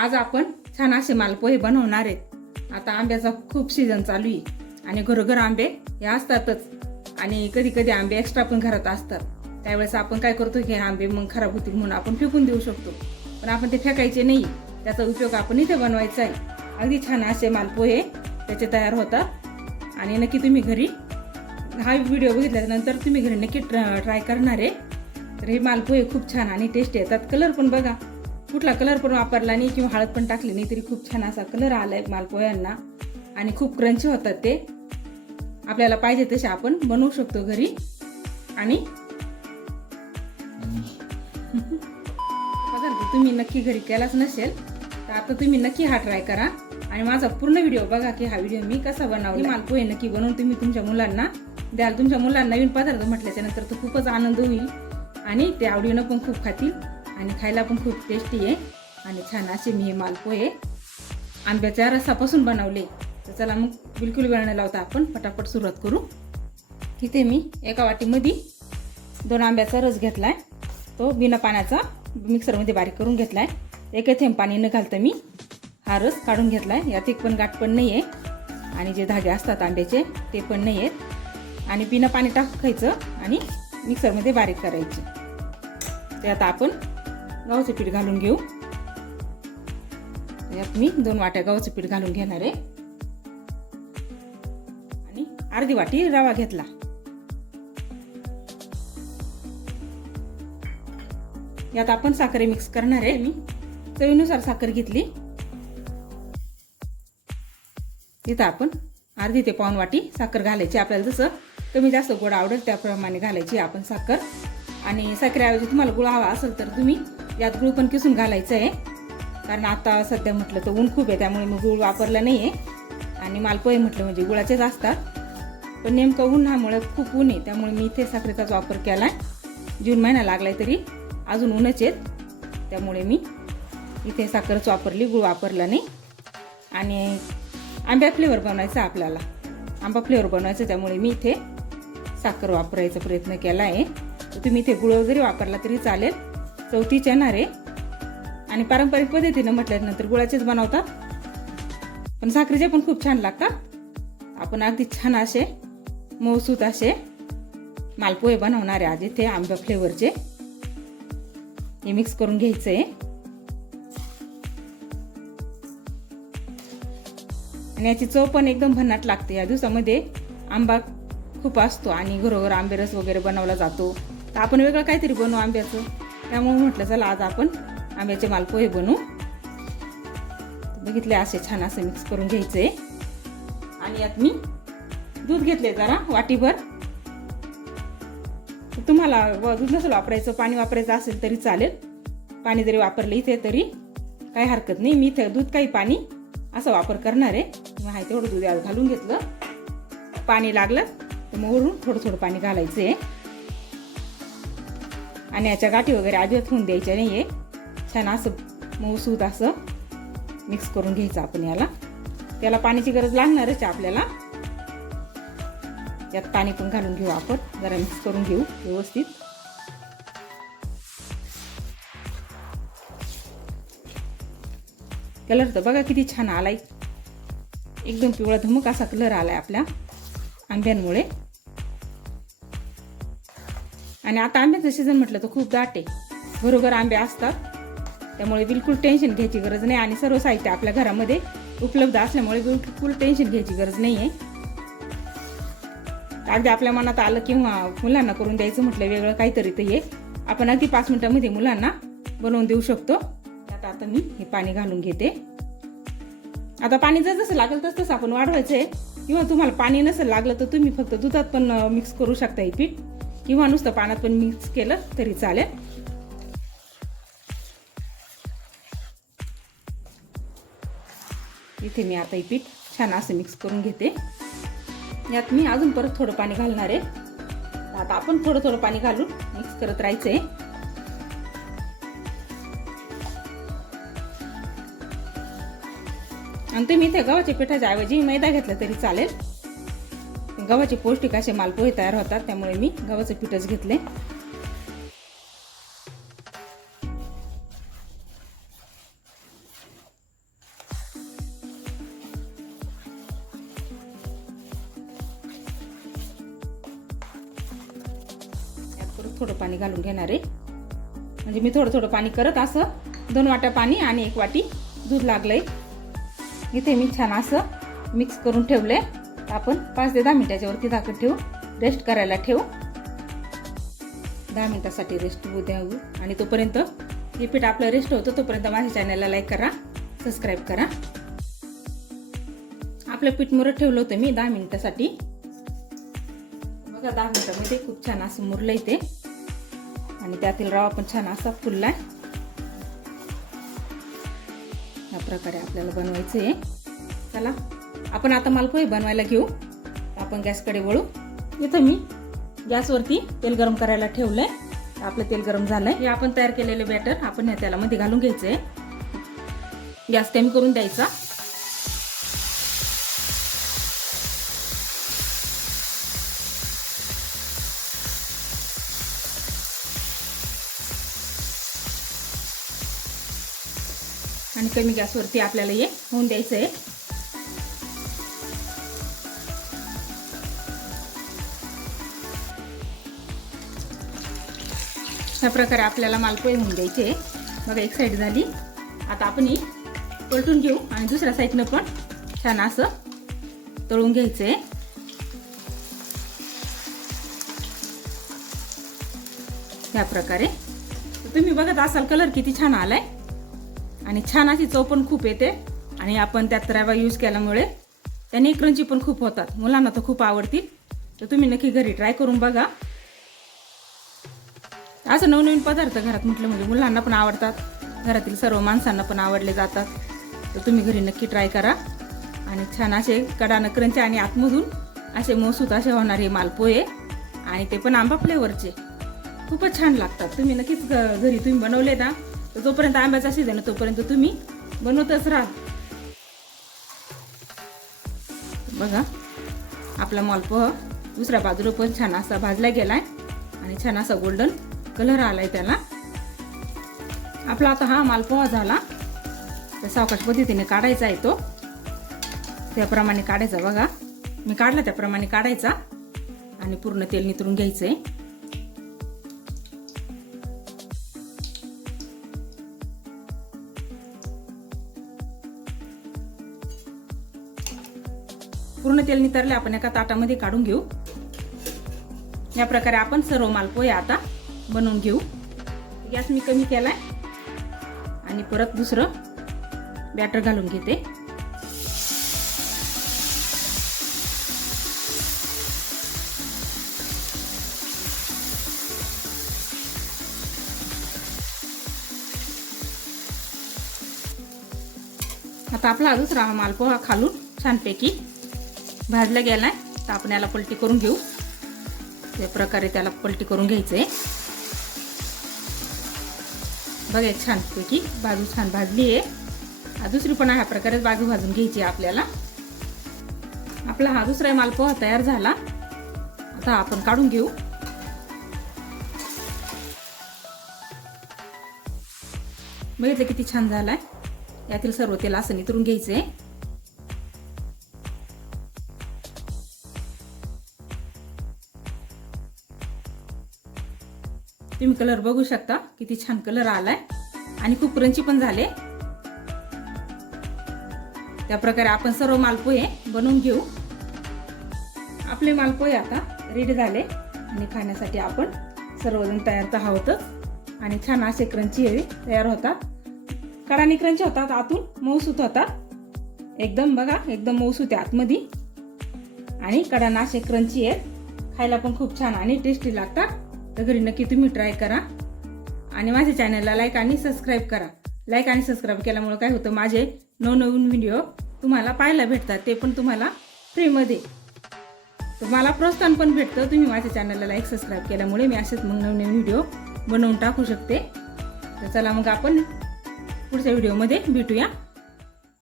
आज आपण छान असे मालपोहे बनवणार आहेत। आता आंब्याचा खूप सीझन चालू आहे आणि घरोघर आंबे हे असतातच आणि कधी कधी आंबे एक्स्ट्रा पण घरात असतात। त्यावेळेस आपण काय करतो की आंबे मग खराब होतील म्हणून आपण फेकून देऊ शकतो, पण आपण ते फेकायचे नाही, त्याचा उपयोग आपण इथे बनवायचा आहे। अगदी छान असे मालपोहे त्याचे तयार होतात आणि नक्की तुम्ही घरी हा व्हिडिओ बघितल्यानंतर तुम्ही घरी नक्की ट्राय करणार आहे। तर हे मालपोहे खूप छान आणि टेस्टी येतात। कलर पण बघा, कुठला कलर पण वापरला नाही किंवा हळद पण टाकली नाही तरी खूप छान असा कलर आलाय मालपोह्यांना आणि खूप क्रंची होतात ते। आपल्याला पाहिजे तसे आपण बनवू शकतो घरी। आणि बघा तुम्ही नक्की घरी केलाच नसेल तर आता तुम्ही नक्की हा ट्राय करा आणि माझा पूर्ण व्हिडिओ बघा की हा व्हिडिओ मी कसा बनवला। मालपोहे नक्की बनवून तुम्ही तुमच्या मुलांना द्याल। तुमच्या मुलांना नवीन पदार्थ म्हटल्याच्या नंतर तो खूपच आनंद होईल आणि ते आवडीनं पण खूप खातील आणि खायला पण खूप टेस्टी आहे। आणि छान असे मी हे मालपोहे आंब्याच्या रसापासून बनवले। तर चला मग बिलकुल वेळ न लावता आपण पटापट सुरुवात करू। तिथे मी एका वाटीमध्ये 2 आंब्याचा रस घेतलाय, तो बिना पाण्याचा मिक्सरमध्ये बारीक करून घेतलाय। एक थेंब पाणी न घालता मी हा रस काढून घेतलाय। यात एक पण गाठ पण नाहीये आणि जे धागे असतात आंब्याचे ते पण नाही आहेत आणि बिना पाणी टाकायचं आणि मिक्सरमध्ये बारीक करायचे। त्यात आपण गव्हाचं पीठ घालून घेऊ। यात मी 2 वाट्या गव्हाचं पीठ घालून घेणार आहे आणि अर्धी वाटी रवा घेतला। यात आपण साखर मिक्स करणार आहे। मी चवीनुसार साखर घेतली। इथं आपण अर्धी ते पाऊण वाटी साखर घालायची। आपल्याला जसं कमी जास्त गोड आवडेल त्याप्रमाणे घालायची आपण साखर। आणि साखरेऐवजी तुम्हाला गुळ हवा असेल तर तुम्ही यात गुळ पण किसून घालायचं आहे, कारण आता सध्या म्हटलं तर ऊन खूप आहे त्यामुळे मी गुळ वापरला नाही आहे। आणि मालपोहे म्हटलं म्हणजे गुळाचेच असतात, पण नेमकं उन्हामुळे खूप ऊन आहे त्यामुळे मी इथे साखरेचाच वापर केला आहे। जून महिना लागलाय तरी अजून ऊनच आहेत, त्यामुळे मी इथे साखरच वापरली, गुळ वापरला नाही। आणि आंब्या फ्लेवर बनवायचा आपल्याला, आंबा फ्लेवर बनवायचा, त्यामुळे मी इथे साखर वापरायचा प्रयत्न केला आहे। तर तुम्ही इथे गुळ जरी वापरला तरी चालेल, चवतीच येणार आहे। आणि पारंपरिक पद्धतीने म्हटल्यानंतर गुळाचेच बनवतात, पण साखरेचे पण खूप छान लागतात। आपण अगदी छान असे मऊसूत असे मालपोहे बनवणार आहे आज इथे आंबा फ्लेवरचे। हे मिक्स करून घ्यायचं आहे आणि याची चव पण एकदम भन्नाट लागते। या दिवसामध्ये आंबा खूप असतो आणि घरोघर आंबेरस वगैरे बनवला जातो, तर आपण वेगळं काहीतरी बनवू आंब्याचं, त्यामुळे म्हटलं चला आज आपण आंब्याचे मालपोहे बनवू। बघितले असे छान असे मिक्स करून घ्यायचे आणि यात मी दूध घेतले जरा वाटीभर। तुम्हाला दूध नसेल वापरायचं, पाणी वापरायचं असेल तरी चालेल, पाणी जरी वापरले इथे तरी काही हरकत नाही। मी इथे दूध काही पाणी असा वापर करणार आहे। आहे तेवढं दूध यात घालून घेतलं, पाणी लागलं तर मग वरून थोडं थोडं पाणी घालायचं आहे आणि याच्या गाठी वगैरे अजिबात होऊन द्यायच्या नाहीये। छान असं मऊसूत असं मिक्स करून घ्यायचं आपण याला। त्याला पाण्याची गरज लागणारच आहे आपल्याला। यात पाणी पण घालून घेऊ आपण, जरा मिक्स करून घेऊ व्यवस्थित। कलर तर बघा किती छान आलाय, एकदम पिवळा धमक असा कलर आलाय आपल्या आंब्यांमुळे। आणि आता आंब्याचं सीझन म्हटलं तर खूप दाट आहे, घरोघर आंबे असतात, त्यामुळे बिलकुल टेन्शन घ्यायची गरज नाही आणि सर्व साहित्य आपल्या घरामध्ये उपलब्ध असल्यामुळे बिलकुल टेन्शन घ्यायची गरज नाही आहे। अगदी आपल्या मनात आलं किंवा मुलांना करून द्यायचं म्हटलं वेगळं काहीतरी, तर हे आपण अगदी 5 मिनिटांमध्ये मुलांना बनवून देऊ शकतो। आता मी हे पाणी घालून घेते। आता पाणी जसं लागेल तसं आपण वाढवायचं आहे, किंवा तुम्हाला पाणी नसेल लागलं तर तुम्ही फक्त दुधात पण मिक्स करू शकता हे पीठ, किंवा नुसतं पाण्यात पण मिक्स केलं तरी चालेल। इथे मी आता हे पीठ छान असं मिक्स करून घेते। यात मी अजून परत थोडं पाणी घालणार आहे। आता आपण थोडं थोडं पाणी घालून मिक्स करत राहायचंय। आणि तुम्ही इथे गव्हाच्या पिठाच्या ऐवजी मैदा घेतला तरी चालेल, गव्हाचे पौष्टिक असे मालपोहे तयार होतात, त्यामुळे मी गव्हाचं पीठच घेतले। थोडं पाणी घालून घेणार आहे. म्हणजे मी थोडं थोडं पाणी करत असं 2 वाट्या पाणी आणि 1 वाटी दूध लागलंय. इथे मी छान असं मिक्स करून ठेवलंय. आपण 5 ते 10 मिनिटाच्या वरती झाकण ठेवू, रेस्ट करायला ठेवू. 10 मिनिटासाठी रेस्ट होऊ द्यावं. आणि तोपर्यंत हे पीठ आपलं रेस्ट होतं तोपर्यंत माझ्या चॅनलला लाईक करा, सबस्क्राईब करा. आपलं पीठ मुरत ठेवलं होतं मी 10 मिनिटासाठी. बघा 10 मिनिटामध्ये खूप छान असं मुरलंय ते. आणि त्यातील रवा पण छान असा फुललाय. या प्रकारे आपल्याला बनवायचं आहे. चला आपण आता मालपोहे बनवायला घेऊ. आपण गॅसकडे वळू. इथं मी गॅसवरती तेल गरम करायला ठेवलंय. आपलं तेल गरम झालंय. हे आपण तयार केलेले बॅटर आपण या तेलामध्ये घालून घ्यायचंय. गॅस कमी करून द्यायचा. आणि कमी गॅसवरती आपल्याला हे होऊन द्यायचं आहे. अशा प्रकारे आपल्याला मालपोहे होऊन द्यायचे. बघा एक साईड झाली. आता आपण ही पलटून घेऊ आणि दुसऱ्या साईडनं पण छान असं तळून घ्यायचंय. या प्रकारे तुम्ही बघत असाल कलर किती छान आलाय आणि छान अशी चव पण खूप येते. आणि आपण त्यात रवा यूज केल्यामुळे त्याने क्रंची पण खूप होतात. मुलांना तर खूप आवडतील. तर तुम्ही नक्की घरी ट्राय करून बघा. असं नवनवीन पदार्थ घरात म्हटलं म्हणजे मुलांना पण आवडतात, घरातील सर्व माणसांना पण आवडले जातात. तर तुम्ही घरी नक्की ट्राय करा. आणि छान असे कडानं क्रंची आणि आतमधून असे मऊसूत असे होणारे मालपोहे आणि ते पण आंबा फ्लेवरचे खूपच छान लागतात. तुम्ही नक्कीच घरी तुम्ही बनवले ना तर जोपर्यंत आंब्याचा सीझन आहे तोपर्यंत तुम्ही बनवतच राहा. बघा आपला मालपोहा दुसऱ्या बाजूला पण छान असा भाजला गेलाय आणि छान असा गोल्डन कलर आलाय त्याला. आपला आता हा मालपोहा झाला. तर सावकाश पद्धतीने काढायचा आहे तो. त्याप्रमाणे काढायचा. बघा मी काढला त्याप्रमाणे काढायचा आणि पूर्ण तेल नितरून घ्यायचंय. पूर्ण तेल नितरले आपण एका ताटामध्ये काढून घेऊ. या प्रकारे आपण सर्व मालपोहे आता बनवून घेऊ. गॅस मी कमी केलाय आणि परत दुसरं बॅटर घालून घेते. आता आपला दुसरा मालपोहा खालून छानपैकी भाजला गेलाय. तर आपण याला पलटी करून घेऊ. या प्रकारे त्याला पलटी करून घ्यायचंय. बघा एक छानपैकी बाजू छान भाजली आहे. दुसरी पण ह्या प्रकारे बाजू भाजून घ्यायची आपल्याला. आपला हा दुसरा मालपोहा तयार झाला. आता आपण काढून घेऊ. बघितलं किती छान झालाय. यातील सर्व तेल असं नितरून घ्यायचंय. तुम्ही कलर बघू शकता किती छान कलर आलाय आणि खूप क्रंची पण झाले. त्या प्रकारे आपण सर्व मालपोहे बनवून घेऊ. आपले मालपोहे आता रेडी झाले आणि खाण्यासाठी आपण सर्वजण तयार तर आहोतच. आणि छान असे क्रंची तयार होतात. कडाने क्रंची होतात, आतून मऊसूत होतात. एकदम बघा एकदम मऊसूत आहे आतमध्ये आणि कडाना असे क्रंची आहेत. खायला पण खूप छान आणि टेस्टी लागतात. तर घरी नक्की तुम्ही ट्राय करा आणि माझ्या चॅनलला लाईक आणि सबस्क्राईब करा. लाईक आणि सबस्क्राईब केल्यामुळे काय होतं, माझे नवनवीन व्हिडिओ तुम्हाला पाहायला भेटतात, ते पण तुम्हाला फ्रीमध्ये. तर मला प्रोत्साहन पण भेटतं. तुम्ही माझ्या चॅनलला लाईक सबस्क्राईब केल्यामुळे मी असेच मग नवनवीन व्हिडिओ बनवून टाकू शकते. तर चला मग आपण पुढच्या व्हिडिओमध्ये भेटूया.